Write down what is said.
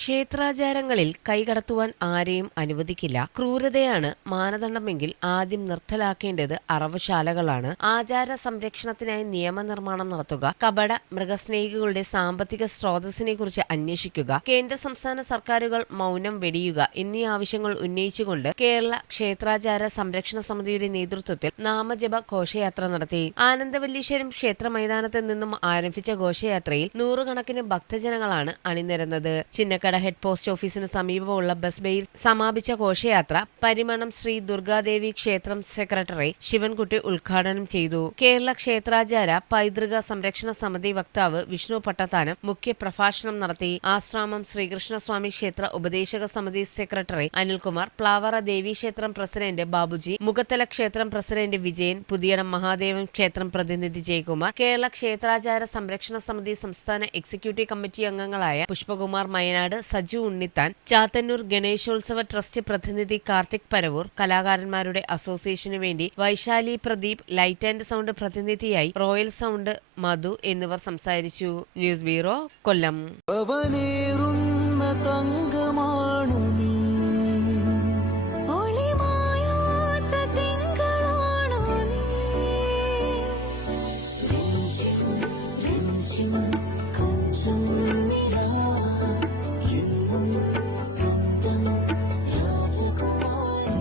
ക്ഷേത്രാചാരങ്ങളിൽ കൈകടത്തുവാൻ ആരെയും അനുവദിക്കില്ല. ക്രൂരതയാണ് മാനദണ്ഡമെങ്കിൽ ആദ്യം നിർത്തലാക്കേണ്ടത് അറവുശാലകളാണ്. ആചാര സംരക്ഷണത്തിനായി നിയമനിർമ്മാണം നടത്തുക കപട മൃഗസ്നേഹികളുടെ സാമ്പത്തിക സ്രോതസ്സിനെ കുറിച്ച് അന്വേഷിക്കുക കേന്ദ്ര സംസ്ഥാന സർക്കാരുകൾ മൗനം വെടിയുക എന്നീ ആവശ്യങ്ങൾ ഉന്നയിച്ചുകൊണ്ട് കേരള ക്ഷേത്രാചാര സംരക്ഷണ സമിതിയുടെ നേതൃത്വത്തിൽ നാമജപ ഘോഷയാത്ര നടത്തി. ആനന്ദവല്ലീശ്വരം ക്ഷേത്ര മൈതാനത്ത് നിന്നും ആരംഭിച്ച ഘോഷയാത്രയിൽ നൂറുകണക്കിന് ഭക്തജനങ്ങളാണ് അണിനിരന്നത്. ചിന്നക്കട ഹെഡ് പോസ്റ്റ് ഓഫീസിന് സമീപമുള്ള ബസ് ബേയിൽ സമാപിച്ച ഘോഷയാത്ര പരിമണം ശ്രീ ദുർഗാദേവി ക്ഷേത്രം സെക്രട്ടറി ശിവൻകുട്ടി ഉദ്ഘാടനം ചെയ്തു. കേരള ക്ഷേത്രാചാര പൈതൃക സംരക്ഷണ സമിതി വക്താവ് വിഷ്ണു പട്ടത്താനം മുഖ്യപ്രഭാഷണം നടത്തി. ആശ്രാമം ശ്രീകൃഷ്ണസ്വാമി ക്ഷേത്ര ഉപദേശക സമിതി സെക്രട്ടറി അനിൽകുമാർ പ്ലാവറ ദേവി ക്ഷേത്രം പ്രസിഡന്റ് ബാബുജി മുഖത്തല ക്ഷേത്രം പ്രസിഡന്റ് വിജയൻ പുതിയടം മഹാദേവൻ ക്ഷേത്രം പ്രതിനിധി ജയകുമാർ കേരള ക്ഷേത്രാചാര സംരക്ഷണ സമിതി സംസ്ഥാന എക്സിക്യൂട്ടീവ് കമ്മിറ്റി അംഗങ്ങളായ പുഷ്പകുമാർ മയനാട് സജു ഉണ്ണിത്താൻ ചാത്തന്നൂർ ഗണേശോത്സവ ട്രസ്റ്റ് പ്രതിനിധി കാർത്തിക് പരവൂർ കലാകാരന്മാരുടെ അസോസിയേഷനു വേണ്ടി Vaishali Pradeep light and sound പ്രതിനിധിയായി റോയൽ സൗണ്ട് മധു എന്നിവർ സംസാരിച്ചു. News bureau Kollam.